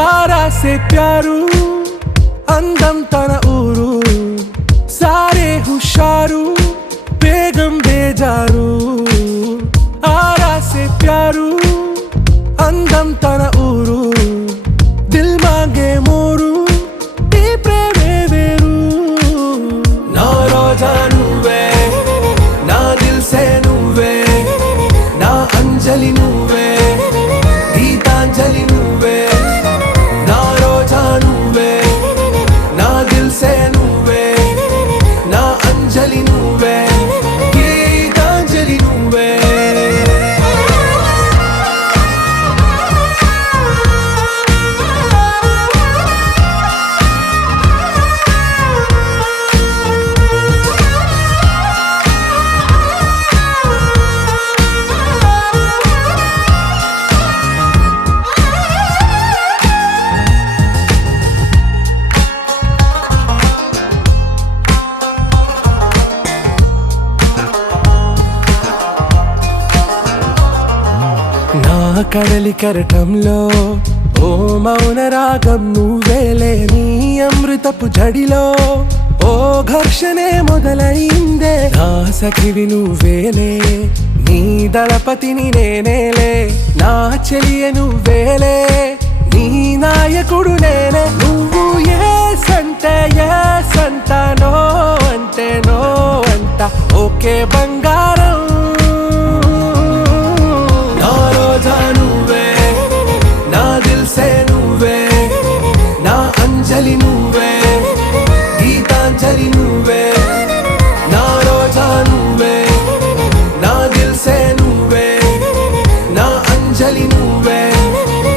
आरा से प्यारू अंदम तन ऊरू सारे हुशारू बेगम बेजारू आरा से प्यारू अंदम तन ऊरू दिल मांगे मोरू टी प्रेमे वेरू ना रोजा నువ్వే నా దిల్ సే నువ్వే నా అంజలి నువ్వే గీతాంజలి నువ్వే నా రోజా నువ్వే నా దిల్ సే నువ్వే నా అంజలి నువ్వే గీతాంజలి నువ్వే నా కడలి కరటంలో ఓ మౌన రాగం నువ్వేలే నీ అమృతపు జడిలో ఓ ఘర్షణే మొదలైందే నా సఖివి నువ్వేలే నీ దళపతిని నేనేలే నా చెలియ నువ్వేలే నీ నాయకుడు నేనే నువ్వు ఏ సంట నో అంటే నో అంట ఓకే బంగారం నువ్వే నా దిల్ సే నువ్వే నా అంజలి నువ్వే గీతాంజలి నువ్వే నా రోజా నువ్వే నా దిల్ సే నువ్వే నా అంజలి నువ్వే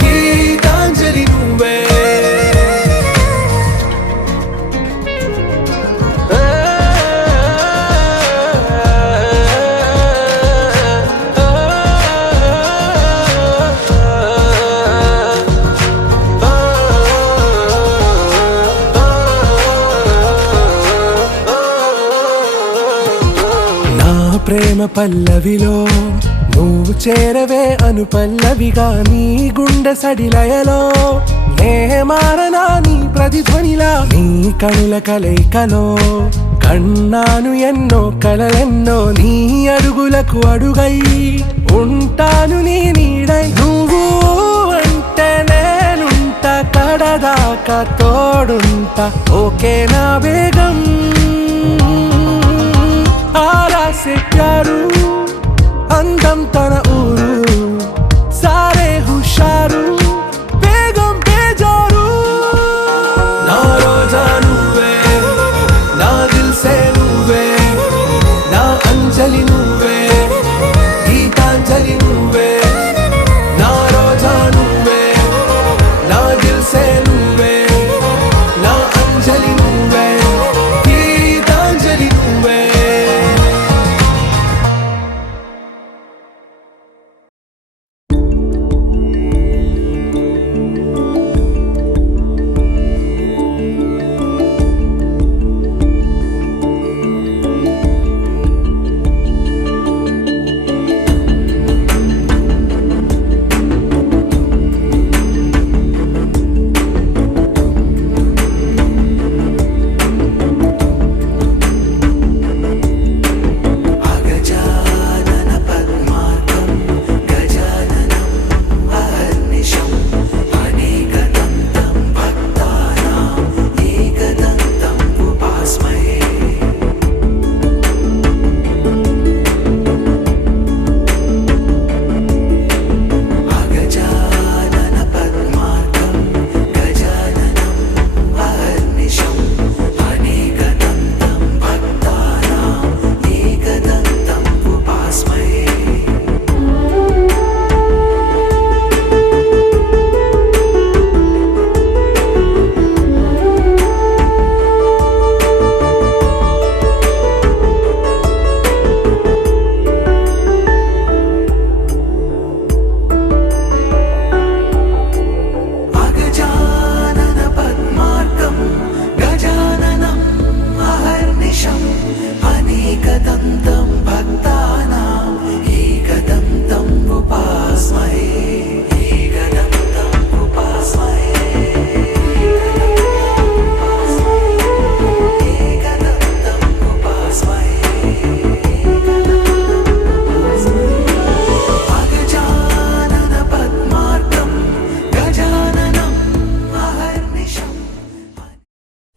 గీతాంజలి నువ్వే ప్రేమ పల్లవిలో నువ్వు చేరవే అను పల్లవిగా నీ గుండె సడిలయలో నే మారనా నీ ప్రతిధ్వనిలా నీ కనుల కలయికలో కన్నాను ఎన్నో కలలెన్నో నీ అడుగులకు అడుగై ఉంటాను నీ నీడై నువ్వు అంటే నేనుంట కడదాకా తోడుంటా ఓకే నా బేగం आरा से प्यारू अंदम तन ऊरू सारे हुशारू बेगम बेजारू ना रोजा నువ్వే నా దిల్ సే నువ్వే నా అంజలి నువ్వే గీతాంజలి నువ్వే నా రోజా నువ్వే నా దిల్ సే నువ్వే నా అంజలి నువ్వే గీతాంజలి నువ్వే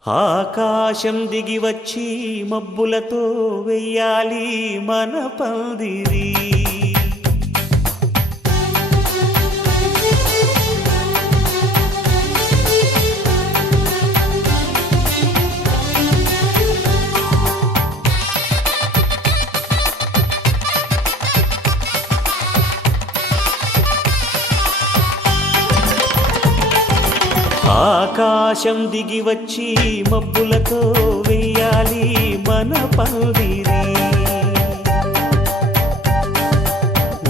ఆకాశం దిగి వచ్చి మబ్బులతో వెయ్యాలి మన పందిరి. ఆకాశం దిగి వచ్చి మబ్బులతో వెయ్యాలి మన పందిరి.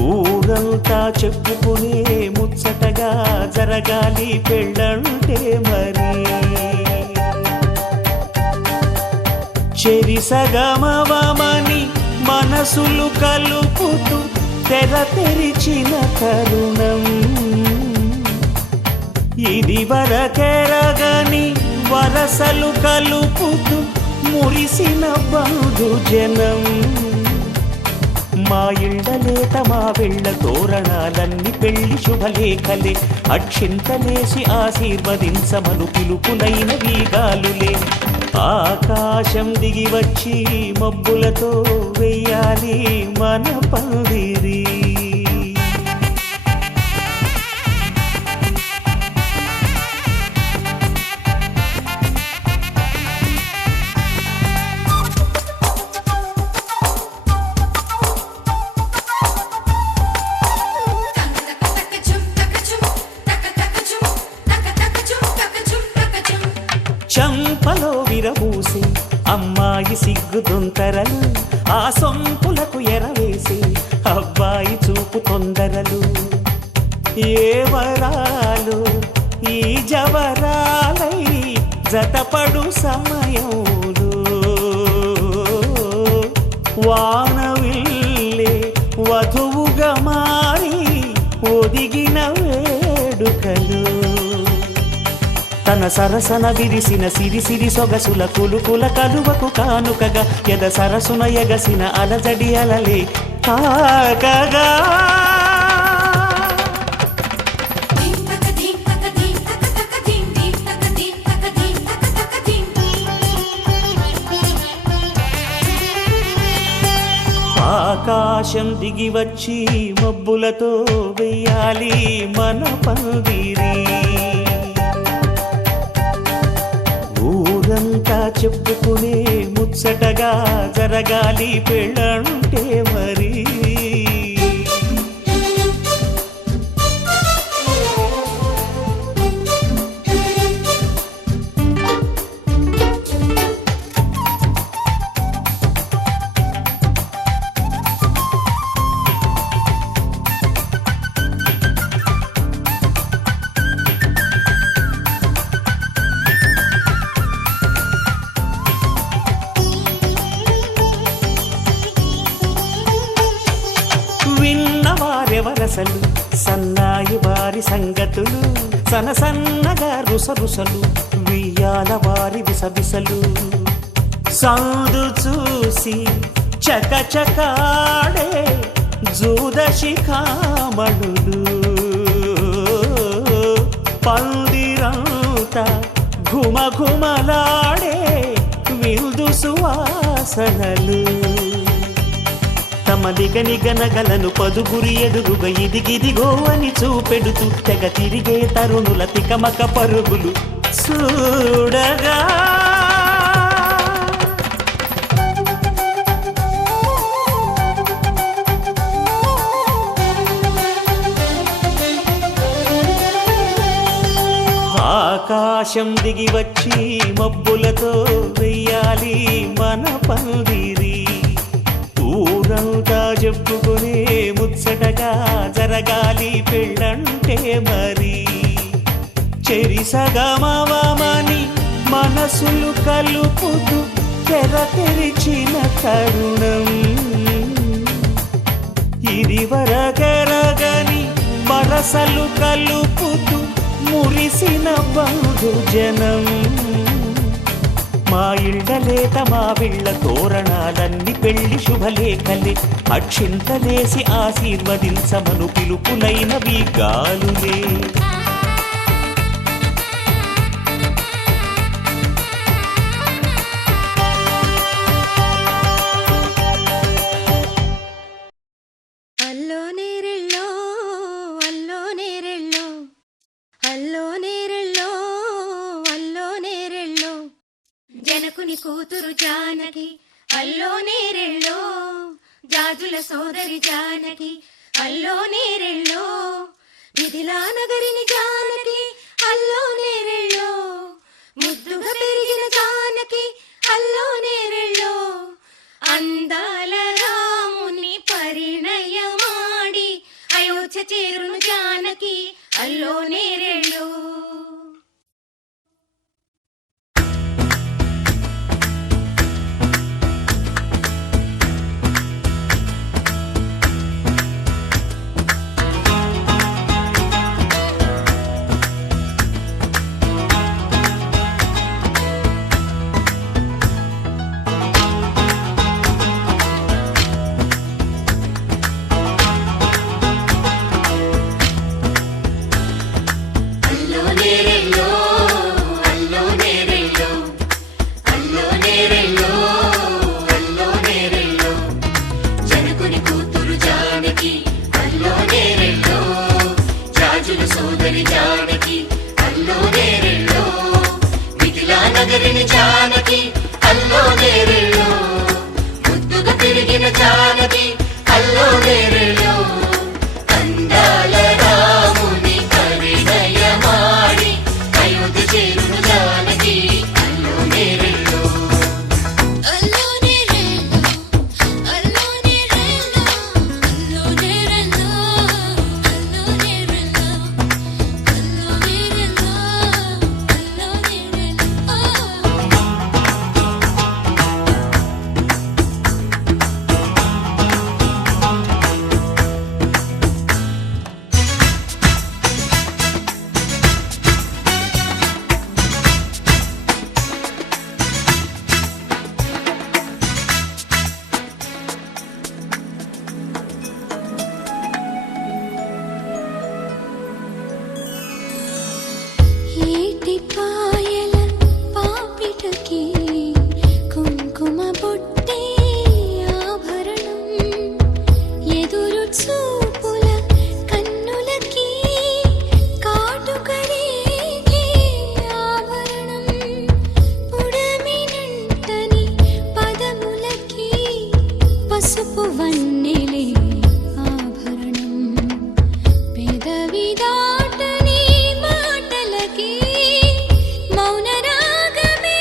ఊరంతా చెప్పుకునే ముచ్చటగా జరగాలి పెళ్ళంటే మరి. చెరిసగమవమని మనసులు కలుపుతూ తెర తెరిచిన తరుణం. ఇది వరకెరగని వరసలు కలుపుతూ మురిసిన బంధుజనం. మా ఇళ్ళలేత మా వెళ్ళ తోరణాలన్నీ పెళ్లి శుభలేఖలే. అక్షింతలేసి ఆశీర్వదించమను పిలుపులైన వీగాలులే. ఆకాశం దిగి వచ్చి మబ్బులతో వెయ్యాలి మన పందిరి. చంపలో విరబూసి అమ్మాయి సిగ్గుదొంతరలు. ఆ సొంపులకు ఎరవేసి అబ్బాయి చూపు తొందరలు. ఏ వరాలు ఈ జవరాలై జతపడు సమయంలో. వానవిల్లే వధువుగా మారి ఒదిగిన వేడుకలు. తన సరసన విరిసిన సిరిసిరి సొగసుల కులుకుల కలువకు కానుకగా ఎద సరసున ఎగసిన అలజడి అలలే తాకగా. ఆకాశం దిగి వచ్చి మబ్బులతో వెయ్యాలి మన పందిరి. ఊరంతా చెప్పుకునే ముచ్చటగా జరగాలి పెళ్ళంటే మరి. విన్నవారెవరసలు సన్నాయి వారి సంగతులు. సనసన్నగా రుసరుసలు వియ్యాల వారి విసవిసలు. సందు చూసి చకచకాడే జూదశిఖామణులు. పందిరంతా ఘుమఘుమలాడే విందు సువాసనలు. తమ నిగనిగనగలను పదుగురి ఎదురుగా ఇదిగిదిగో అని చూపెడుతూ తెగ తిరిగే తరుణుల తికమక పరుగులు చూడగా. ఆకాశం దిగి వచ్చి మబ్బులతో వెయ్యాలి మన పందిరి. ఊరంతా చెప్పుకునే ముచ్చటగా జరగాలి పెళ్ళంటే మరి. చెరిసగమవమని మనసులు కలుపుతూ తెర తెరిచిన తరుణం. ఇది వరకెరగని వరసలు కలుపుతూ మురిసిన బంధుజనం. మా ఇళ్ళలేత మా వీళ్ళ తోరణాలన్నీ పెళ్లి శుభలేఖలే. అక్షింతలేసి ఆశీర్వదించమను పిలుపులైనవి గాలులే. అల్లో నేరెళ్ళో అల్లో నేరెళ్ళో జనకుని కూతురు జానకి అల్లో నేరెళ్ళో జాజుల సోదరి జానకి అల్లో నేరెళ్ళో మిథిలా నగరిని జానకి అల్లో నేరెళ్ళో ముద్దుగా పెరిగిన జానకి అల్లో నేరెళ్ళో అందాల రాముని పరిణయమాడి అయోధ్య చేరును జానకి అల్లో నేరెళ్ళో జానకి అల్లో నేరెళ్ళో ముద్దుగా పెరిగిన జానకి అల్లో నేరెళ్ళో అందాల రాముని పరిణయమాడి అయోధ్య చేరును జానకి అల్లో నేరెళ్ళో అల్లో నేరెళ్ళో అల్లో నేరెళ్ళో అల్లో నేరెళ్ళో అల్లో నేరెళ్ళో అల్లో నేరెళ్ళో అల్లో నేరెళ్ళో ఏటి పాయల పాపిటకి కుంకుమ బొట్టే ఆభరణం ఎదురు చూపుల కన్నులకి కాటుకరేగే ఆభరణం పుడమినంటని పదములకి పసుపు వన్నెలే ఆభరణం పెదవి దాటని మాటలకి మౌన రాగమే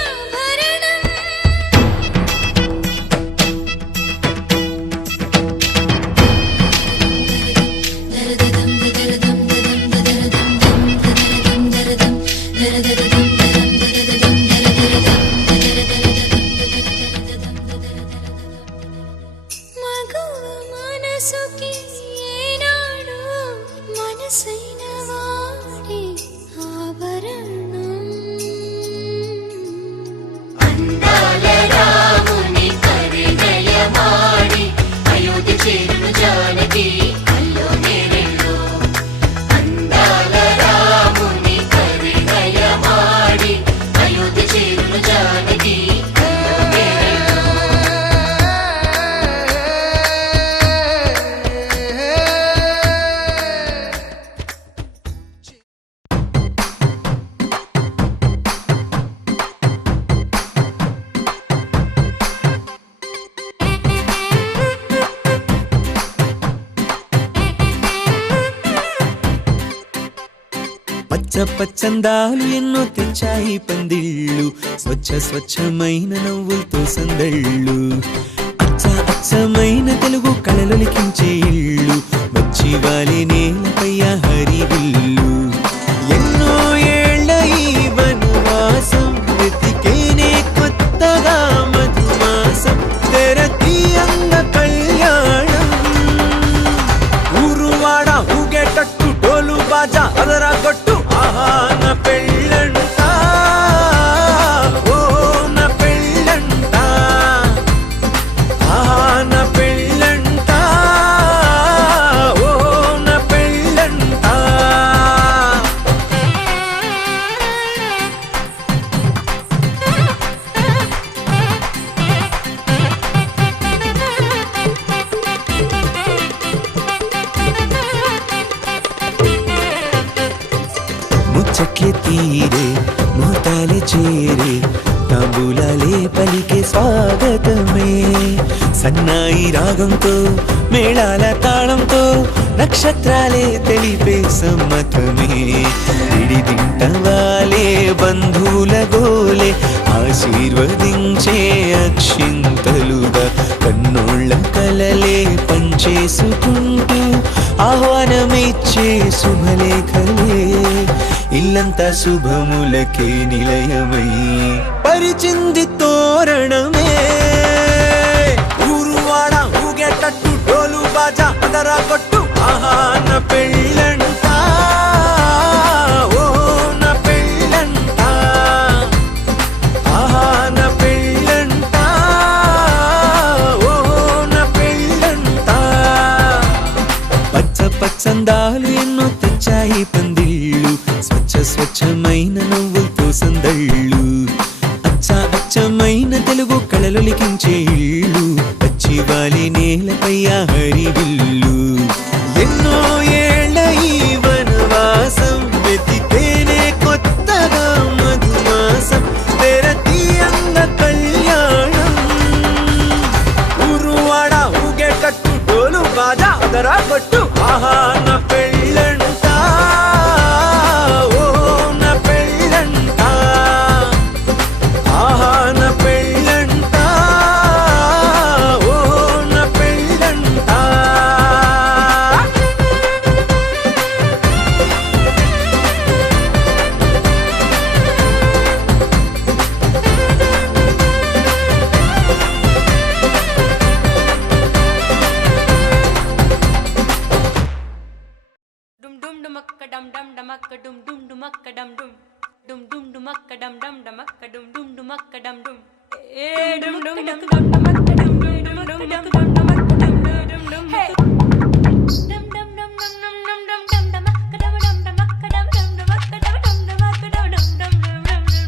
ఆభరణం మగువ మనసుకి ఏనాడు మనసైన వాడే ఆభరణం అందాల రాముని పరిణయమాడి అయోధ్య చేరును జానకి అల్లో నేరెళ్ళో అందాల రాముని పరిణయమాడి అయోధ్య చేరును జానకి అల్లో నేరెళ్ళో పచ్చ పచ్చందాలు ఎన్నో తెచ్చాయి పందిళ్ళు స్వచ్ఛమైన నవ్వులతో సందళ్ళు అచ్చమైన తెలుగు కళలొలికించే ఇళ్ళు వచ్చి వాలి నేలపై హరివిల్లు ఎన్నో ఏళ్ల ఈ వనవాసం వెతికేనే కొత్తగా మధుమాసం తెరతీయంగ కళ్యాణం ఊరువాడ ఊగేటట్టు డోలు బాజా అదరా కొట్టు ఆహా నా పెళ్ళంట ఓ నా పెళ్ళంట ఆహా నా పెళ్ళంట ఓ నా పెళ్ళంట ముచ్చట్లే తీరే ముహూర్తాలే చేరే తాంబూలాలే పలికే స్వాగతమే సన్నాయి రాగంతో మేళాల తాళంతో నక్షత్రాలే తెలిపే సమ్మతమే విడిదింటవాలే బంధువుల గోలే ఆశీర్వదించే అక్షింతలుగా కన్నోళ్ళ కలలే పంచేసుకుంటూ ఆహ్వానమిచ్చే శుభలేఖలే ఇల్లంతా శుభములకే నిలయమై పరిచింది తోరణమే ఊరువాడ ఊగేటట్టు డోలు బాజా అదరా కొట్టు ఆహా నా పెళ్ళంట ఓ నా పెళ్ళంట ఆహా నా పెళ్ళంట ఓ నా పెళ్ళంట పచ్చ పచ్చందాలు ఎన్నో తెచ్చాయి పందిళ్ళు స్వచ్ఛమైన నవ్వులతో సందళ్ళు అచ్చమైన తెలుగు కళలొలికించే ఇళ్ళు పచ్చివాలి నేలపై హరివిల్లు ఎన్నో ఏళ్ళ ఈ వనవాసం వెతికేనే కొత్తగా మధుమాసం తెరతీయంగ కళ్యాణం ఊరువాడ ఊగేటట్టు డోలు బాజా అదరా కొట్టు ఆహా నా పెళ్ళంట ఓ నా పెళ్ళంట ఆహా నా పెళ్ళంట ఓ నా పెళ్ళంట Dum dum dumakka dum dum dumakka dum dum dumakka dum dum dum dum dumakka dum dum dumakka dum dum dumakka dum dum dum dum dumakka dum dumakka dum dum dumakka dum dumakka dum dum dum hey dum dum dum dum dum dum dum dum dumakka dum dum dumakka dum dum dumakka dum dum dumakka dum dum dum dum dum dum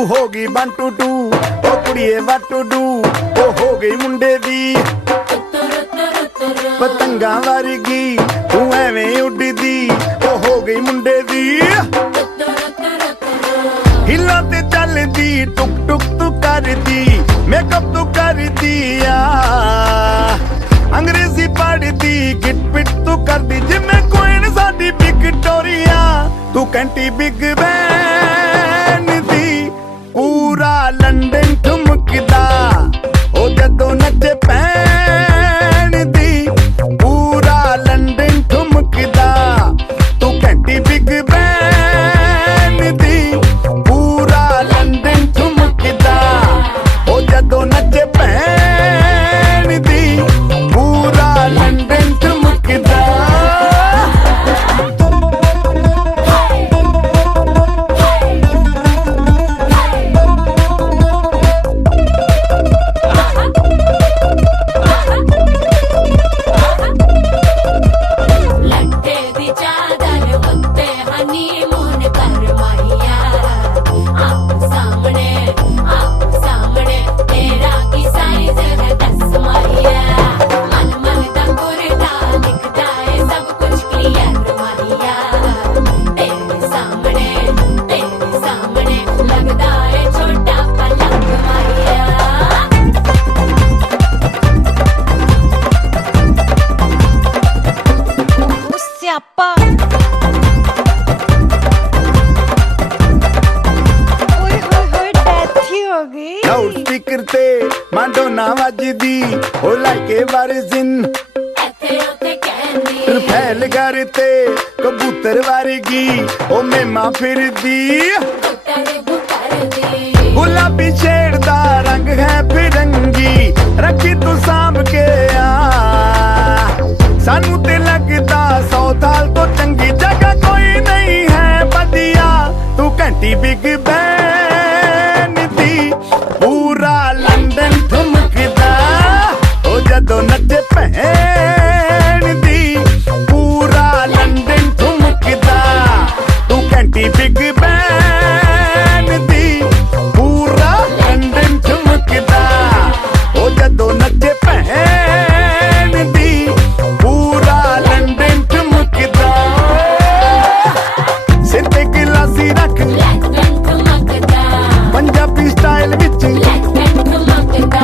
ਤੂੰ ਹੋ ਗਈ 1 2 2 ਓ ਕੁੜੀਏ what to do ਓ ਹੋ ਗਈ ਮੁੰਡੇ ਦੀ ਪਤੰਗਾਂ ਵਰਗੀ ਤੂੰ ਐਵੇਂ ਉੱਡਦੀ ਓ ਹੋ ਗਈ ਮੁੰਡੇ ਦੀ ਹਿੱਲਾਂ ਤੇ ਚੱਲਦੀ ਟੁਕ ਟੁਕ ਤੂੰ ਕਰਦੀ ਮੇਕਅਪ ਤੂੰ ਕਰਦੀ ਆ ਅੰਗਰੇਜ਼ੀ ਪੜ੍ਹਦੀ ਗਿਟ ਪਿਟ ਤੂੰ ਕਰਦੀ ਜਿਵੇਂ ਕੁਈਨ ਸਾਡੀ ਵਿਕਟੋਰੀਆ ਤੂੰ ਕੰਟੀ ਬਿਗ ਬੈਨ ਦੀ ਪੂਰਾ ਲੰਡਨ ਠੁਮਕਦਾ ਉਹ ਜਦੋਂ ਨੱਚੇ ਪੈਣ ਦੀ ਪੂਰਾ ਲੰਡਨ ਠੁਮਕਦਾ ਤੂੰ ਕੰਟੀ ਬਿਗ ਬੈਨ ਦੀ ਪੂਰਾ ਲੰਡਨ ਠੁਮਕਦਾ ਉਹ ਜਦੋਂ ਨੱਚੇ ਪੈਣ ਦੀ ਪੂਰਾ ਲੰਡਨ ਠੁਮਕਦਾ ਲੱਟੇ ਦੀ ਚਾਦਰ ਉੱਤੇ ਹਨੀਮੂਨ ਕਰ ਮਾਹੀਆ ਆਪ ਸਾਹਮਣੇ ਤੇਰਾ ਕੀ ਸਾਈਜ਼ ਹੈ ਦੱਸ ਮਾਹੀਆ ਮਨ ਮਨ ਦਾ ਕੁਰਦਾ ਦਿਖਦਾ ਹੈ ਸਭ ਕੁਝ ਕਲੀਅਰ ਮਾਹੀਆ ਤੇਰੇ ਸਾਹਮਣੇ ਲੱਗਦਾ ਹੈ ਛੋਟਾ ਪਲਕ ਮਾਹੀਆ ਸਿਆਪਾ ਓਏ ਹੋਏ ਹੋਏ ਡੈਥ ਹੀ ਹੋ ਗਈ ਲਾਊਡ ਸਪੀਕਰ ਤੇ ਮਾਡੋਨਾ ਵੱਜਦੀ ਉਹ ਲਾਈਕੇ ਵਰਜ਼ਨ ਇੱਥੇ ਉੱਥੇ ਕਹਿੰਦੀ ਰਫੈਲ ਘਰ ਤੇ ਕਬੂਤਰ ਵਰਗੀ ਉਹ ਮੇਮਾ ਫਿਰਦੀ ਕਰਦੀ ਗੁਲਾਬੀ ਸ਼ੇਡ ਦਾ ਰੰਗ ਹੈ ਫਿਰੰਗੀ ਰੱਖੀ ਤੂੰ ਸਾਂਭ ਕੇ ਆ ਸਾਨੂੰ ਤੇ ਲੱਗਦਾ 100 ਸਾਲ ਤੋਂ ਚੰਗੀ ਜਗ੍ਹਾ ਕੋਈ ਨਹੀਂ ਹੈ ਵਧੀਆ ਤੂੰ ਘੰਟੀ ਬਿਗ ਬੈਨ ਦੀ ਪੂਰਾ ਲੰਡਨ ਠੁਮਕਦਾ ਉਹ ਜਦੋਂ ਨੱਚੇ ਭੈਣ ਦੀ ਪੂਰਾ ਲੰਡਨ ਠੁਮਕਦਾ ਤੂੰ ਘੰਟੀ ਬਿਗ ਬੈਨ ਦੀ ਪੂਰਾ ਲੰਡਨ ਠੁਮਕਦਾ ਉਹ ਜਦੋਂ ਨੱਚੇ ਭੈਣ ਦੀ ਪੂਰਾ ਲੰਡਨ ਠੁਮਕਦਾ ਸਿਰ ਤੇ ਗਿਲਾਸੀ ਰੱਖ ਲੈਂਡਨ ਠੁਮਕਦਾ ਪੰਜਾਬੀ ਸਟਾਈਲ ਵਿੱਚ ਲੈਂਡਨ ਠੁਮਕਦਾ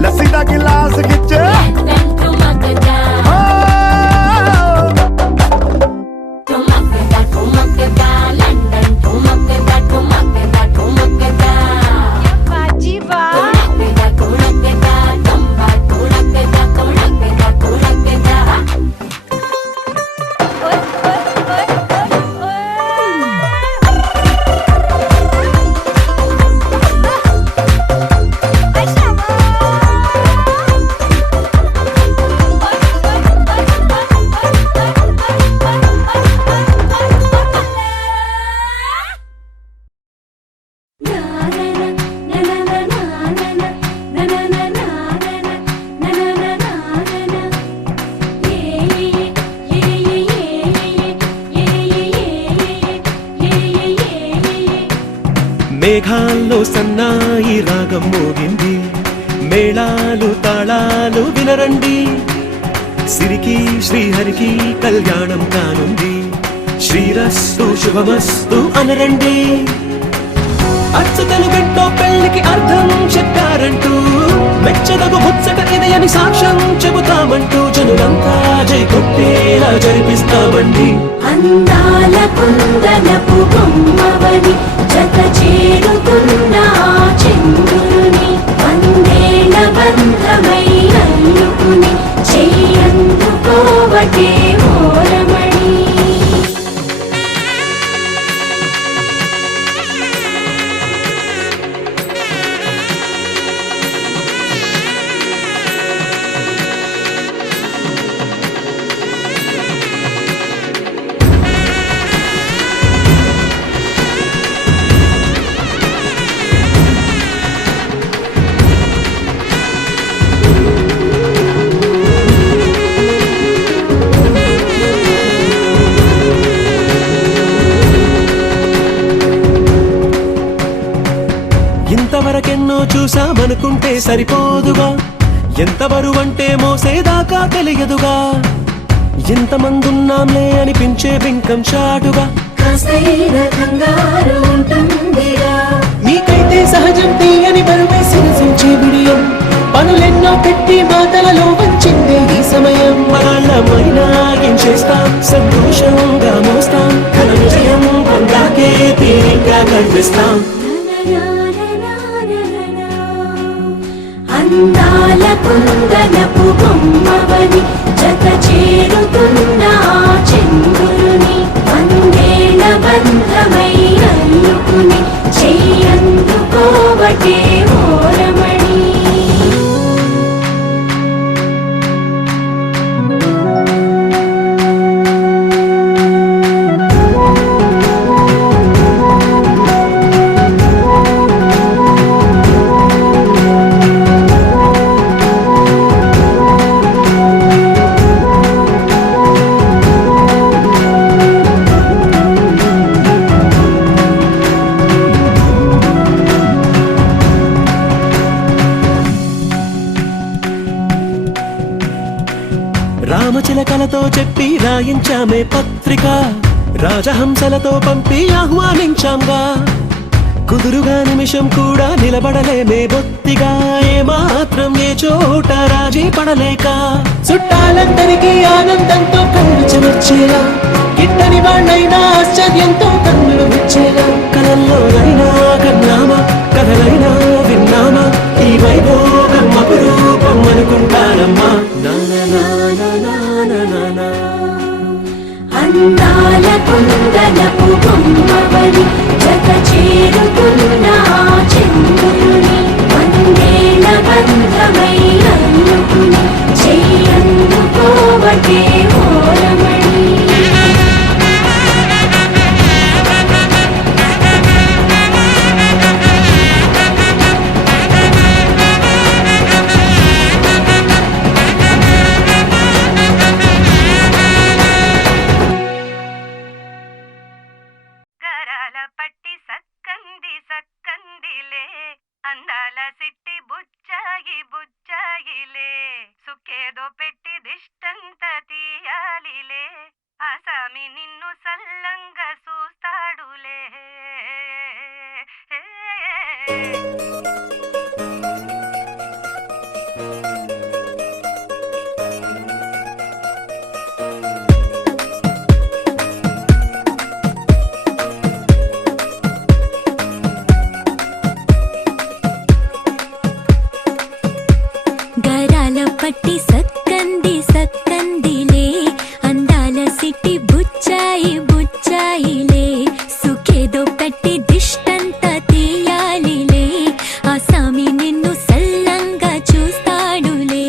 ਲੱਸੀ ਦਾ ਗਿਲਾਸ ਖਿੱਚ ਲੈਂਡਨ ਠੁਮਕਦਾ ਲੰਡਨ ਠੁਮਕਦਾ ਬਾਜੀ ਵਾਹ ਓਏ ਓਏ ਓਏ ਸ਼ਾਮਾ మేఘాల్లో సన్నాయి రాగం మోగింది మేళాలు తాళాలు వినరండి సిరికి శ్రీహరికి కళ్యాణం కానుంది శ్రీరస్తు శుభమస్తు అనరండి అచ్చతలు గంటో పెళ్లికి అర్థం చెప్పారంటూ మెచ్చదగు ముచ్చట ఇది అని సాక్ష్యం చెబుతామంటూ జనులంతా జై కొట్టేలా జరిపిస్తామండి అందాల కుందనపు బొమ్మవని జత చేరుతున్న చంద్రుని వందేళ్ల బంధమై అల్లుకుని చెయ్యందుకోవటే ఓరమణి ఇంతవరకెన్నో చూసామనుకుంటే సరిపోదుగా, ఎంత బరువంటే మోసేదాకా తెలియదుగా, ఇంతమందున్నాంలే అనిపించే బింకం చాటుగా కాస్తైన కంగారు ఉంటుందిగా. మీకైతే సహజం తీయని బరువై సిరసించే బిడియం, పనులెన్నో పెట్టి మాటలలో వంచిందే ఈ సమయం. మనాళ్ళమైనా ఏం చేస్తాం, సంతోషంగా మోస్తాం, ఘన విజయం పొందాకే తీరిగ్గా కనిపిస్తాం. అందాల కుందనపు బొమ్మవని జత చేరుతున్న ఆ చంద్రుని వందేళ్ల బంధమై అల్లుకుని చెయ్యందుకోవటే ఓరమణి. రామచిలకలతో చెప్పి రాయించామే పత్రిక, రాజహంసలతో పంపి ఆహ్వానించాంగా, కుదురుగా నిమిషం కూడా నిలబడలేమే బొత్తిగా, ఏమాత్రం ఏ చోట రాజీ పడలేక, చుట్టాలందరికీ ఆనందంతో కళ్ళు చెమర్చేలా, గిట్టని వాళ్ళైనా ఆశ్చర్యంతో కన్నులు విచ్చేలా, కలల్లోనైనా కన్నామా కథలైనా విన్నామా, ఈ వైభోగం అపురూపం అనుకుంటానమ్మా. అందాల కుందనపు బొమ్మవని జత చేరుతున్న ఆ చంద్రుని వందేళ్ల బంధమై అల్లుకుని చెయ్యందుకోవటే ఓరమణి. గరాల పట్టి సక్కంది సక్కందిలే, అందాల సిట్టి బుచ్చాయి బుచ్చాయిలే, సుఖేదో పెట్టి దిష్టంత తీయాలిలే, ఆసామి నిన్ను సల్లంగా చూస్తాడులే. గరాల పట్టి సక్కంది సక్కందిలే, అందాల సిట్టి బుచ్చాయి బుచ్చాయిలే, సుఖేదో పెట్టి దిష్టంత తీయాలిలే, ఆసామి నిన్ను సల్లంగా చూస్తాడులే.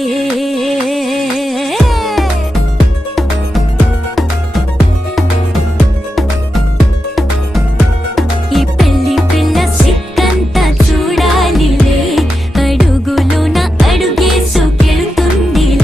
ఈ పెళ్లి పిల్ల సిక్కంతా చూడాలిలే, అడుగులోన అడుగేసుకెళ్తుందిలే,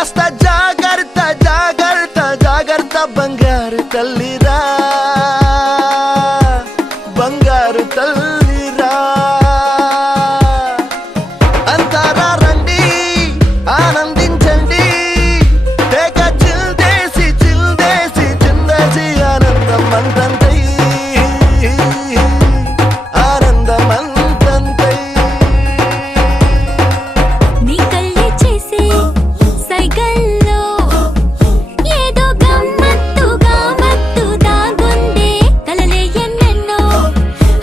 కాస్త జాగ్రత్త జాగ్రత్త జాగ్రత్త బంగారు తల్లిరా బంగారు తల్లిరా అంతారా రండి ఆనందించండి తెగ చిల్దేసి చిల్దేసి చిందేసి ఆనందం అంతంతై ఆనందం అంతంతై నీ కళ్ళే చేసే సైగల్లో ఏదో గమ్మత్తుగా మత్తు దాగుందే కలలే ఎన్నెన్నో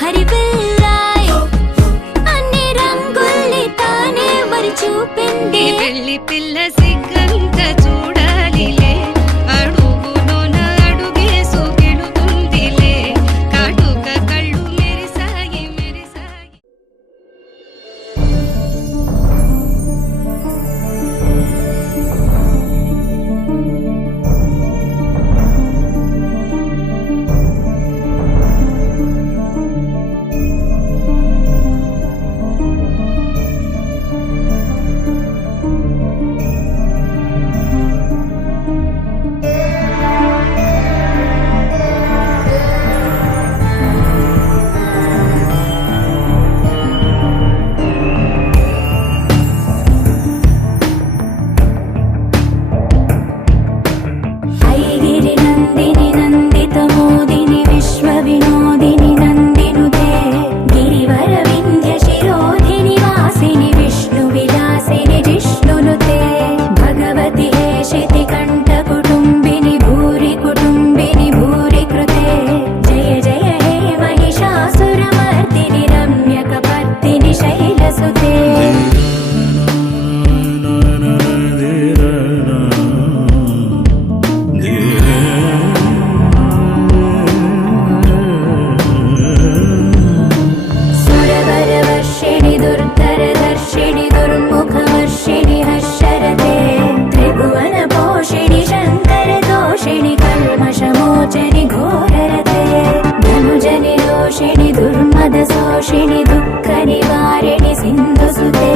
హరిబిల్లాయ్ అన్ని రంగుల్ని తానే మరి చూపింది వెళ్ళి పిల్ల సిగ్గంత చూడాలిలే అడుగులోన అడుగేసు గెలుతుందిలే కాటుక కళ్ళు మెరిసాయి మెరిసాయి ఐగిరి నందిని నందిత మోదిని విశ్వ వినోదిని నందినుతే గిరివర వింధ్య శిరోధిని వాసిని విష్ణు విలాసిని జిష్ణునుతే భగవతి హేషితి కంఠ కుటుంబిని భూరి కుటుంబిని భూరి కృతే జయ జయ హే మహిషాసురమర్దిని రమ్యక పర్దిని శైలసుతే సురవరవర్షిణి దుర్ధరదర్శిని దుర్ముఖవర్షిణి హర్షరతే త్రిభువన పోషిణి శంకర దోషిణి కల్మషమోచని ఘోరరతే ధనుజని రోషిణి దుర్మద శోషిణి దుఃఖ నివారిణి సింధుసుతే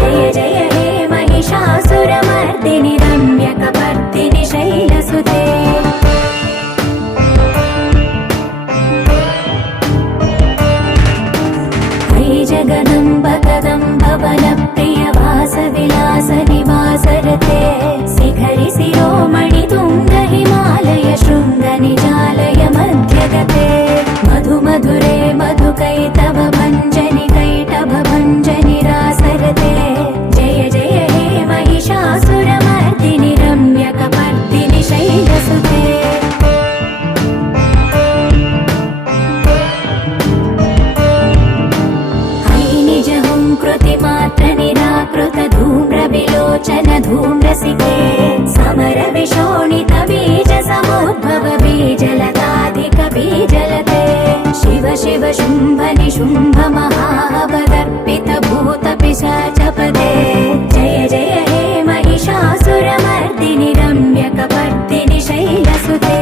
జయ జయ హే మహిషాసురమర్దిని రమ్యక పర్దిని శైలసుతే జగదంబ కదంబ వన ప్రియ వాస విలాస నివాసరతే శిఖరి శిరోమణి తుంగ హిమాలయ శృంగ నిజాలయ మధ్యగతే మధు మధురే మధుకైతవ భంజని కైటభ భంజని రాసరతే జయ జయ హే మహిషాసురమర్దిని రమ్యక పర్దిని శైలసుతే कृतिमात्र निराकृत धूम्र विलोचन धूम्रसिके समर विशोणित बीज समुद्भव बीजलताधिक बीजलते शिव शिव शुम्भ निशुम्भ महावदर्पित भूत पिशाचपदे जय जय हे महिषासुरमर्दिनि रम्यक पर्दिनि शैलसुते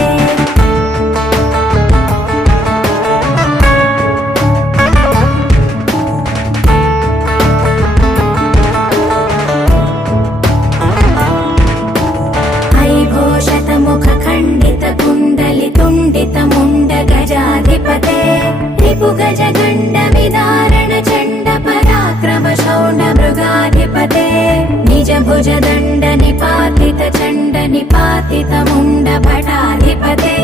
कुण्डित मुण्ड गजाधिपते रिपु गज गण्ड विदारण चण्ड पराक्रम शौण्ड मृगाधिपते निज भुज दण्ड निपातित चण्ड निपातित मुण्ड भटाधिपते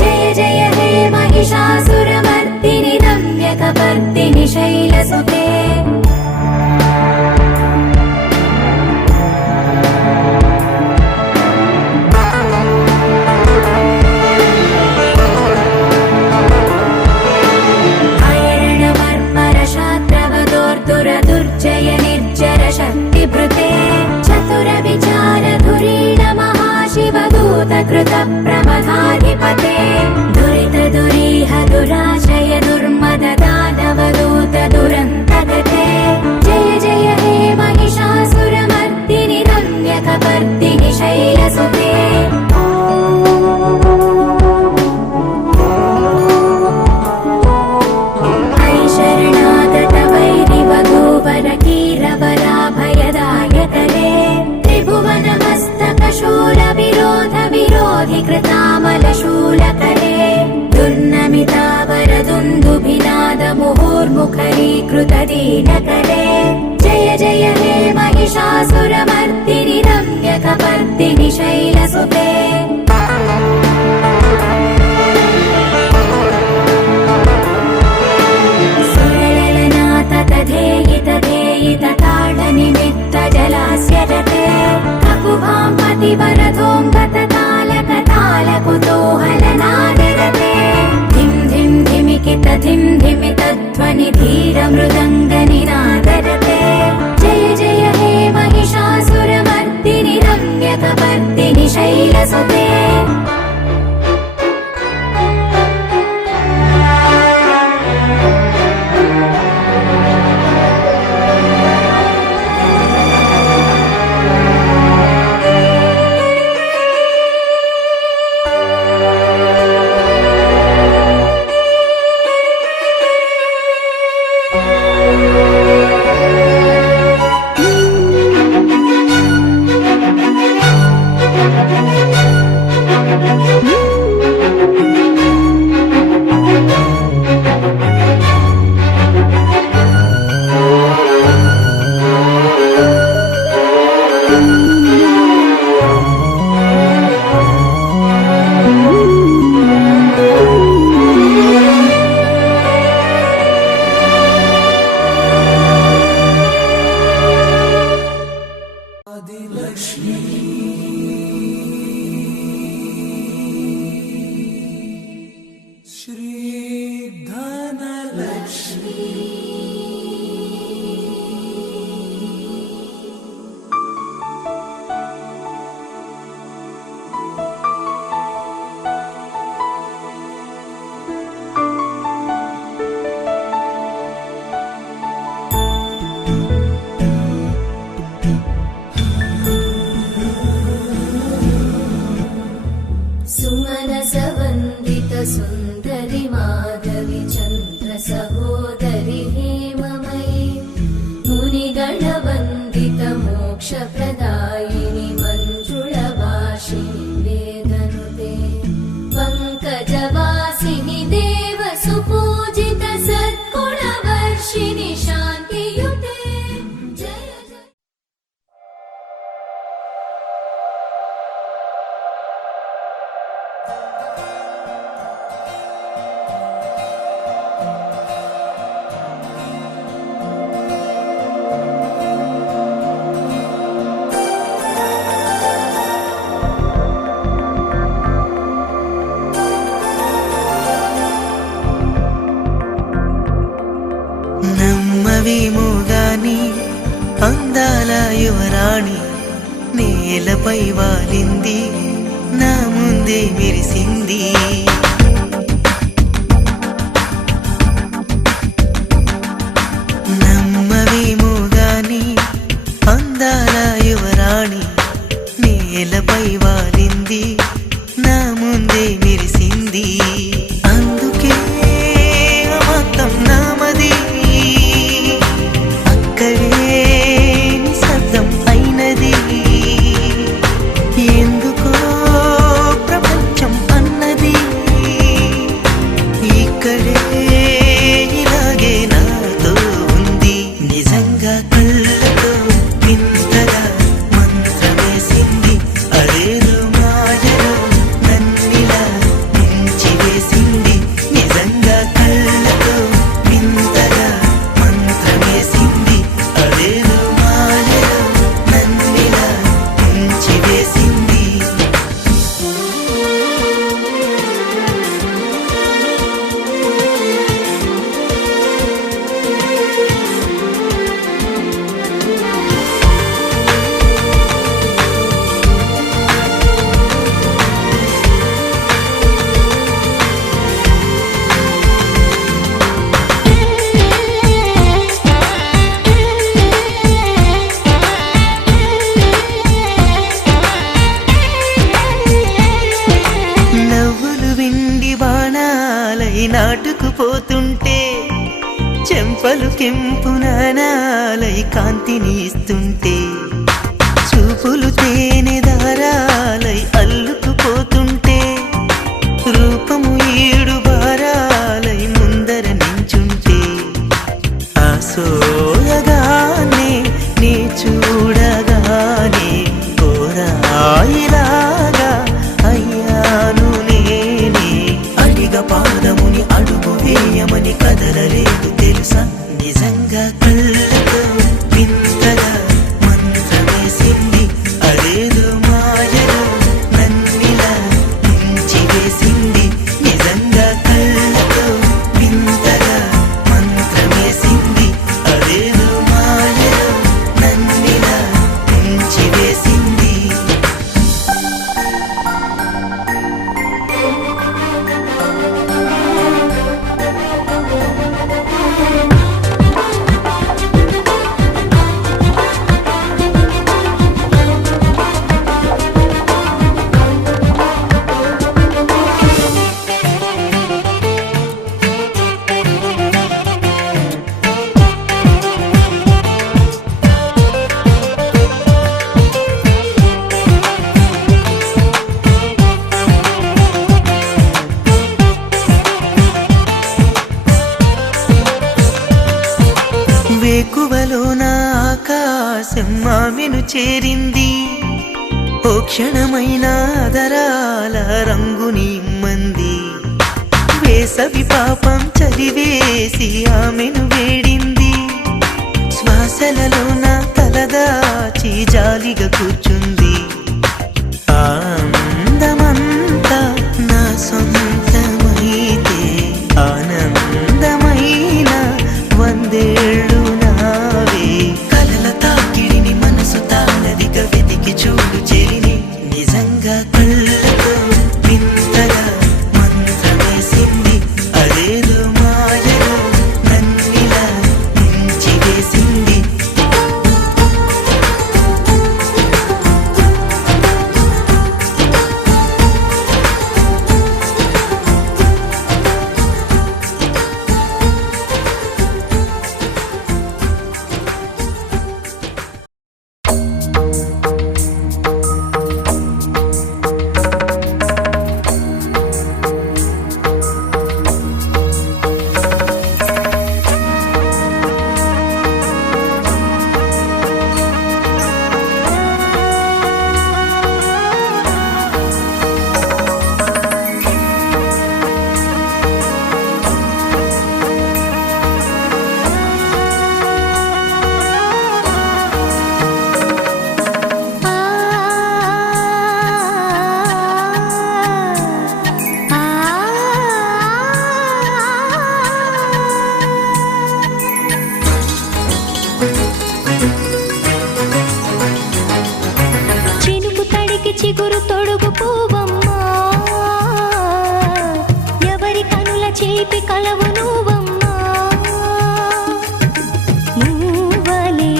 जय जय हे महिषासुरमर्दिनि रम्यक पर्दिनि शैलसुते दुर्जय निर्जर शक्तिभृते चतुर विचार धुरीण महाशिवदूत कृत प्रमथाधिपते दुरित दुरीह दुराशय दुर्मद दानवदूत दुरन्तगते जय जय हे महिषासुरमर्दिनि रम्यक पर्दिनि शैलसुते शरणागत वैरिवधूवर कीरवराभय मुखरीकृतदीनकरे जय जय हे महिषासुरमर्दिनि रम्यकपर्दिनि शैलसुते ताडनिमित्तजलास्यजते ककुभां पतिवरथोऽङ्गततालकतालकुतूहलनादरते धिं धिं धिमिकित धिं धिमितध्वनि धीरमृदङ्गनिनादरते जय जय हे महिषासुरमर्दिनि रम्यकपर्दिनि शैलसुते सुन्दरि माधवी चन्द्र सहोदरि हेममयी मुनिगणवन्दित मोक्षप्रदायिनि मञ्जुळभाषिणि वेदनुते पङ्कजवासिनि देवसुपूजित सद्गुणवर्षिणि शान्तियुते जय जय నమ్మవేమోగాని అందాల యువరాణి నేలపై వాలింది నా ముందే మెరిసింది నమ్మవేమోగాని అందాల యువరాణి నేలపై వాలింది నా ముందే మెరిసింది అందుకే అమతం నామది నిశ్శబ్దం అయినది ఎందుకో ప్రపంచం అన్నది ఇక్కడే ఇలాగే నాతో ఉంది నిజంగా కళ్ళతో వింతగా మంత్రమేసింది అదేదో మాయలో నన్నిలా ముంచివేసింది నిజంగా కళ్ళతో వింతగా మంత్రమేసింది అదేదో మాయలో నన్నిలా ముంచివేసింది నవ్వులు విండి బాణాలై నాటుకుపోతుంటే చెంపలు కెంపు నాణాలై కాంతిని ఇస్తుంటే చూపులు తేనె దారాలై అల్లుకుపోతుంటే రూపము ఏడు బారాలై ముందర నించుంటే సింహామెను చేరింది. ఓ క్షణమైన ఆదరాల రంగుని ఇమ్మంది. వేసవి పాపం చలివేసి ఆమెను వేడింది. శ్వాసలలో నా తలదాచి జాలిగా కూర్చుంది. ఆనందమంతా నా సొంతమైతే ఆనందమైన వందేళ్ళు నావే. కలల తాకిడిని మనసు తానదిగా వెతికి చూడు చెలిని. నిజంగా కళ్ళతో వింతగా మంత్రమేసింది. అదేదో మాయలో నన్నిలా ముంచి వేసింది. చినుకు తడికి చిగురు తొడుగు పూవమ్మా, ఎవరి కనుల చేపి కలవు నువ్వమ్మా. నువ్వలే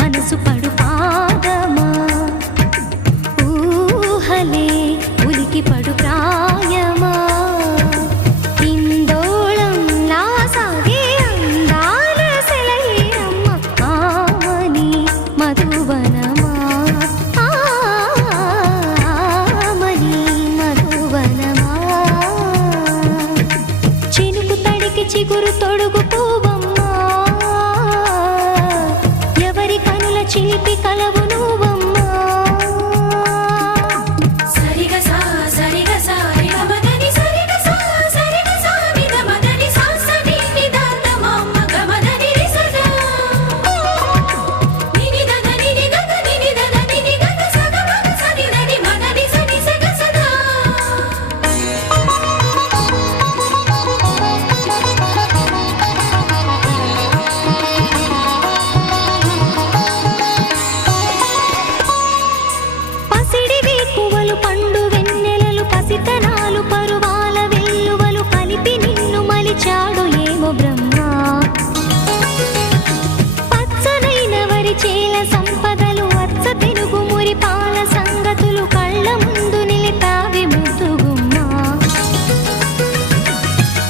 మనసు పడు పాదమా, ఊహలే ఉలికి పడు ప్రాయమా. ఇందోళంలా సాగే అందాల సెలయేరమ్మ, ఆమని మధువనమా, ఆమని మధువనమా. చినుకు తడికి చిగురు తొడుగు పూవమ్మా, ఎవరి కనుల చిలిపి కలవు నువ్వమ్మా. సరిగ సా సరిగ సా రిగ మదని సరిగ సా సరిగ సా నిద మదని సా సని నిద తమమ్మ గమదని రిసదా నిని దద నిని గద నిని దద నిని గద సగ మగ సని దని మదని సని సగ సదా. పసిడి వేకువలు పండు వెన్నెలలు పసితనాలు పరువాల వెల్లువలు కలిపి నిన్ను మలిచాడు ఏమో బ్రహ్మ. పచ్చనైన వరి చేల సంపదలు అచ్చ తెలుగు మురి పాల సంగతులు కళ్ళ ముందు నిలిపావి ముద్దుగుమ్మా.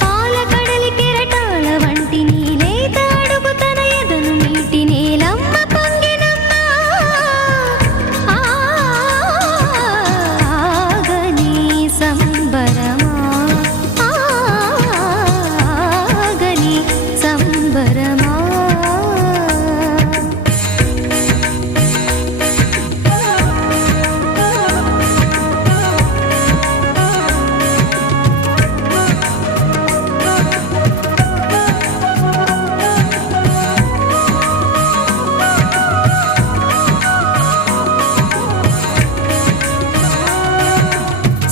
పాల కడలి కెరటాల వంటి నీలేత అడుగు తన ఎదను నీటి నేలమ్మ పొంగినమ్మా. ఆగని సంబరమా, ఆగని సంబరమా.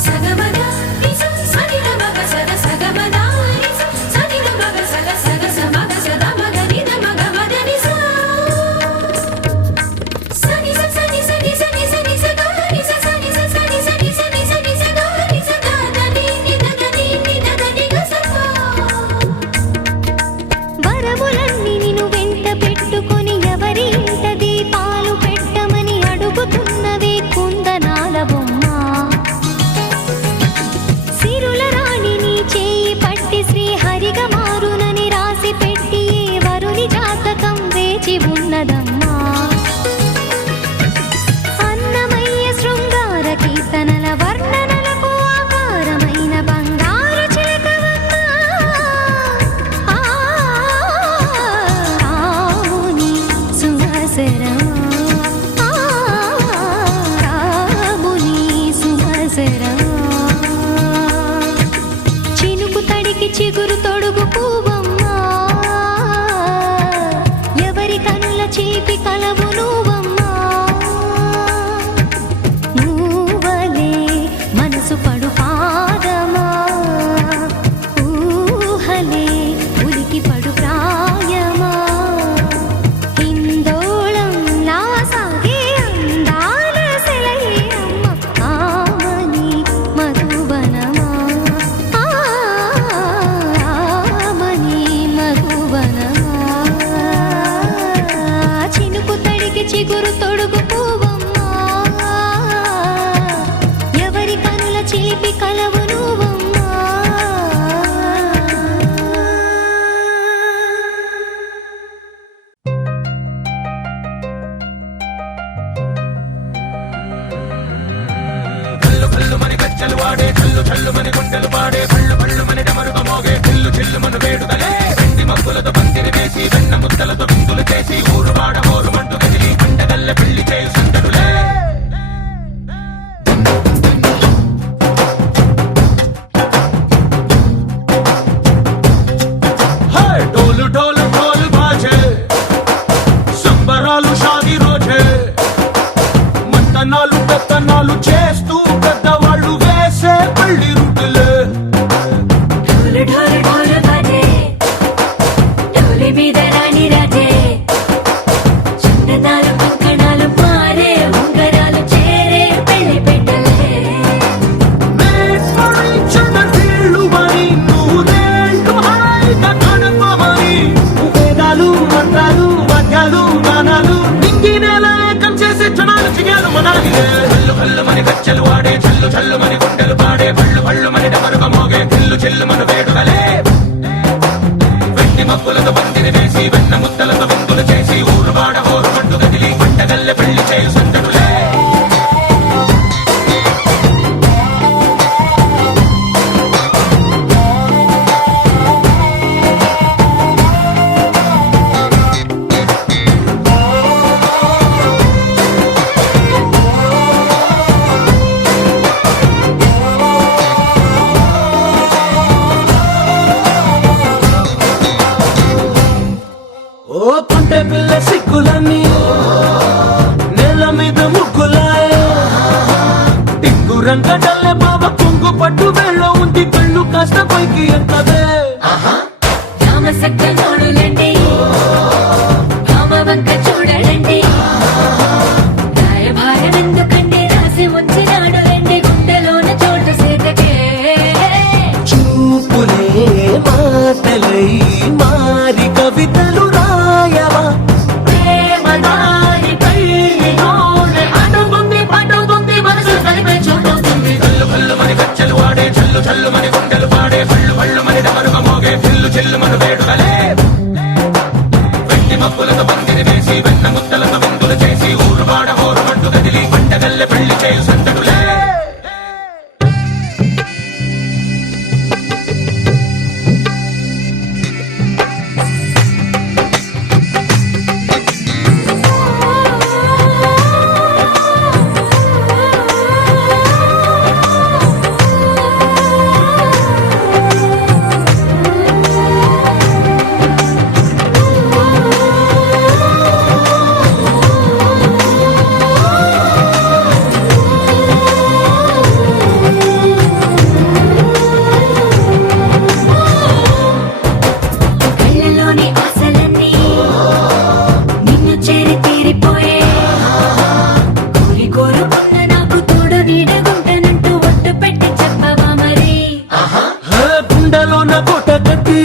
సగమద నిస సని ద మగ సద సగమద నిస సని ద మగ సగ సగ సమగ సద మగ నిద మగ మదని సా సని స సని సని సని సని సగ నిస సని స సని సని సని సని సగ నిస దద ని దద ని దద ని గ సపా. వరములన్నీ నిన్ను వెంట పెట్టుకొని ఎవరి ఇంట దీపాలు పెట్టమని అడుగుతున్నవే కుందనాల బొమ్మ. సిరుల రాణి నీ చేయి పట్టి శ్రీహరిగా మారునని రాసి పెట్టి ఏ వరుని జాతకం వేచి ఉన్నదమ్మా. అన్నమయ్య శృంగార కీర్తనల వర్ణనలకు ఆకారమైన బంగారు చిలకవమ్మా. ఆవుని సువాసరమా. చిలిపి కలవు నువ్వమ్మా మూవలే మనసు పడు పాదమా ఊహలే ఉలికి పడు ప్రాయమా హిందోళం నా సాగే అందాల సెలయేరమ్మ ఆమని మధువనమా ఆమని మధువనమా చినుకు తడికి చిగురు తొడుగు పువ్వమ్మా ఎవరి కనుల చిలిపి కలవు నువ్వమ్మా డోలు డోలు డోలు బాజే సంబరాలు షాది రోజే మంతనాలు పెత్తనాలు చేస్తూ పెద్దవాళ్ళు వేసే పల్లి రుట్టులే ఢోలు ఢోలు ఢోలు బాజే ఢోలి మీద రాణి రాజే చందనాలు కంకణాలు మారే ఉంగరాలు చేరే పెళ్లి పెట్టలే వీళ్ళు మరి నూరేళ్ళు హాయిగా గడపమని వేదాలు మంత్రాలు వాద్యాలు గానాలు నింగి నేల ఏకం చేసే క్షణాలు చిగాలు మనాలిలే హల్లు హల్లు మని గచ్చలు వాడే చల్లు చల్లు మని గుండెలు పాడే పళ్ళు పళ్ళు మని డమరుగ మోగే చిల్లు చిల్లు మన వేడుకలే వెండి మబ్బులతో పందిరి వేసి వెన్న ముద్దలతో విందులు చేసి ఊరు వాడ హోరు మంటు గదిలి పంటగల్లె పెళ్లి చేయు సందడులే ఓ కొంటె పిల్ల సిక్కులన్నీ నేల మీద ముగ్గులాయ టిక్కు రంగడల్లే బాబ కొంగు పట్టు వెళ్ళో ఉంది కళ్ళు కాస్త పైకి ఎత్తదే రామ సక్క నోడులండి రామ వంక చూడలండి రాయభారం ఎందుకండి రాసి ఉంచినాడులండి గుండెలోన చోటు సీతకే చూపులే మాటలై మారి కవితలు రాయవా ప్రేమ దారి పెళ్లిలోనే అడుగుంది పడుతుంది మనసు కలిపే చోటొస్తుంది కల్లు కల్లు మని గచ్చలు వాడే చల్లు చల్లు మని గుండెలు పాడే పళ్ళు పళ్ళు మని డమరుగ మోగే చిల్లు చిల్లు మన వేడుకలే వెండి మబ్బులతో పందిరి వేసి వెన్న ముద్దలతో విందులు చేసి ఊరు వాడ హోరు మంటు గదిలి పంటగల్లె పెళ్లి చేయు సందడులే కళ్ళలోని ఆశలన్నీ నిన్ను చేరి తీరిపోయే కోరి కోరుకున్న నాకు తోడు నీడగుంటానంటూ ఒట్టు పెట్టి చెప్పవా మరి గుండెలోన కోట కట్టి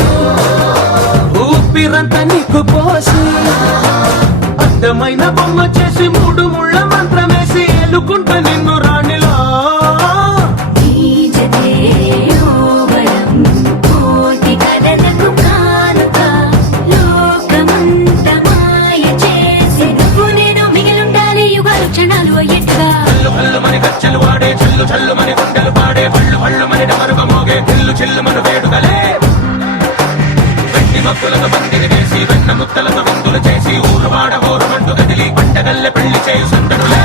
ఊపిరంతా నీకు పోసి అందమైన బొమ్మ చేసి మూడు ముళ్ళ మంత్రమేసి ఎలుకుంటా నిన్ను రాణిలా నీజతే యోవరం కోటి కథలకు కానుక లోకమంత మాయ చేసి నువ్వు నేను మిగిలుండాలి యుగాలు క్షణాలు అయ్యేట్టుగా కల్లు కల్లు మని గచ్చలు వాడే చల్లు చల్లు మని గుండెలు పాడే పళ్ళు పళ్ళు మని డమరుగ మోగే చిల్లు చిల్లు మన వేడుకలే వెండి మబ్బులతో పందిరి వేసి వెన్న ముద్దలతో విందులు చేసి ఊరు వాడ హోరు మంటు గదిలి పంటగల్లె పెళ్లి చేయు సందడులే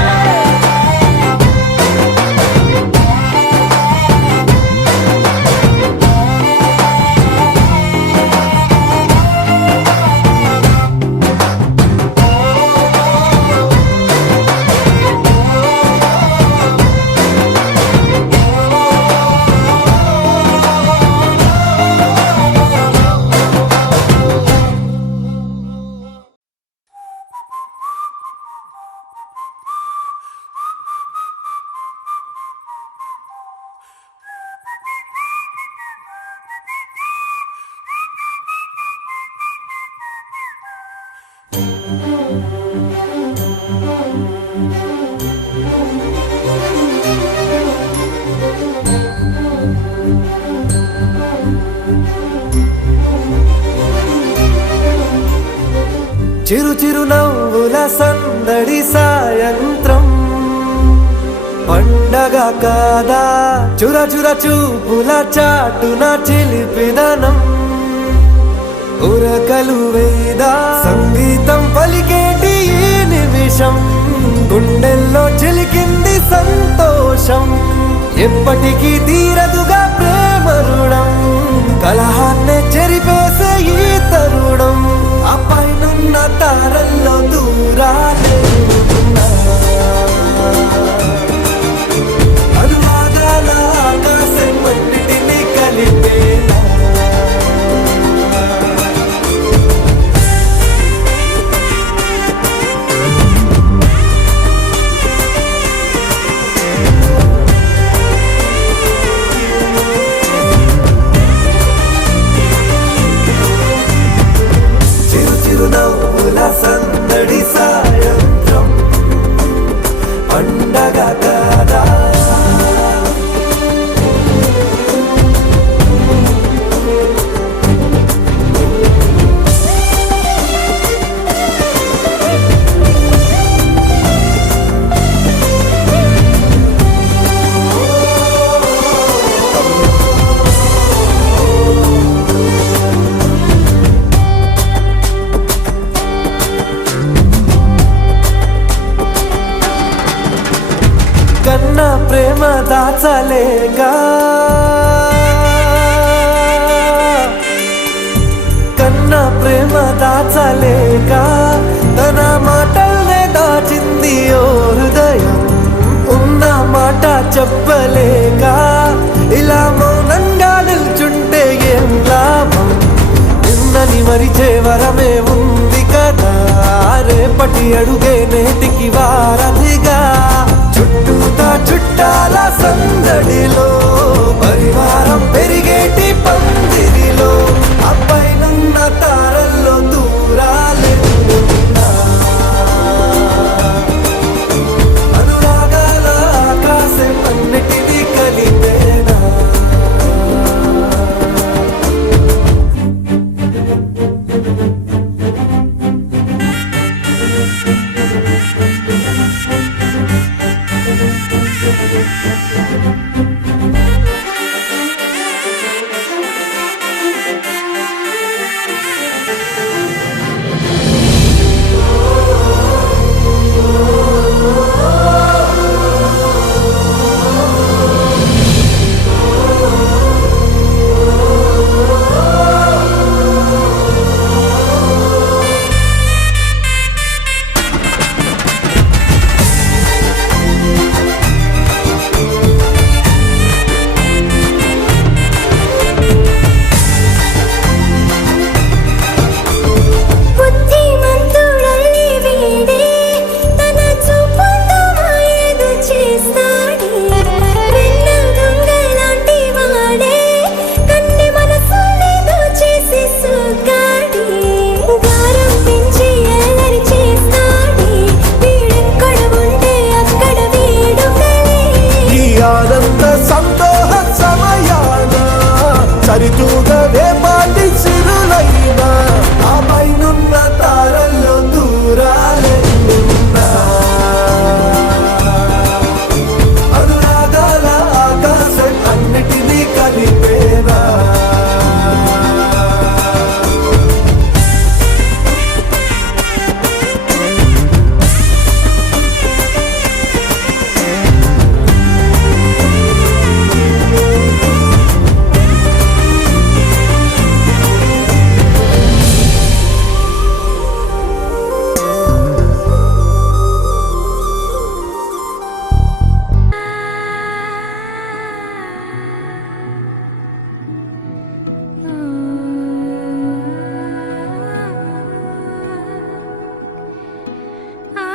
చిరు చిరు నవ్వుల సందడి సాయంత్రం పండగ కాదా చుర చుర చూపుల చాటున చిలిపిదనం ఉరకలు వేదా సంగీతం పలికేటి ఈ నిమిషం గుండెల్లో చిలికింది సంతోషం ఎప్పటికీ తీరదుగా ప్రేమ రుణం కలహాన్నే చెరిపేసే ఈ తరుణం ఆ పైనున్న తారల్లో దూరాలే ఉన్నా. అనువాదాల ఆకాశం అన్నిటినీ కలిపేనా చిరునవ్వుల సందడి సాయంత్రం పండగ కాదా కన్నా ప్రేమ దాచలేక కన్నా ప్రేమ దాచలేక తన మాటల్నే దాచింది ఓ హృదయం ఉన్న మాట చెప్పలేక ఇలా మౌనంగా నిల్చుంటే ఏం లాభం నిన్నని మరిచే వరమే ఉంది కదా రేపటి అడుగే నేటికి వారధిగా చుట్టూతా చుట్టాల సందడిలో పరివారం పెరిగేటి పందిరిలో అబ్బాయినున్న తారల్లో దూరాలే ఉన్నా. అనురాగాల ఆకాశం అన్నిటినీ కలిపేనా ఆనంద సంతోష సమయాన సరితూగవే పాటి సిరులైనా ఆ పైనున్న తారల్లో దూరాలే ఉన్నా. అనురాగాల ఆకాశం అన్నిటినీ కలిపేనా ఆ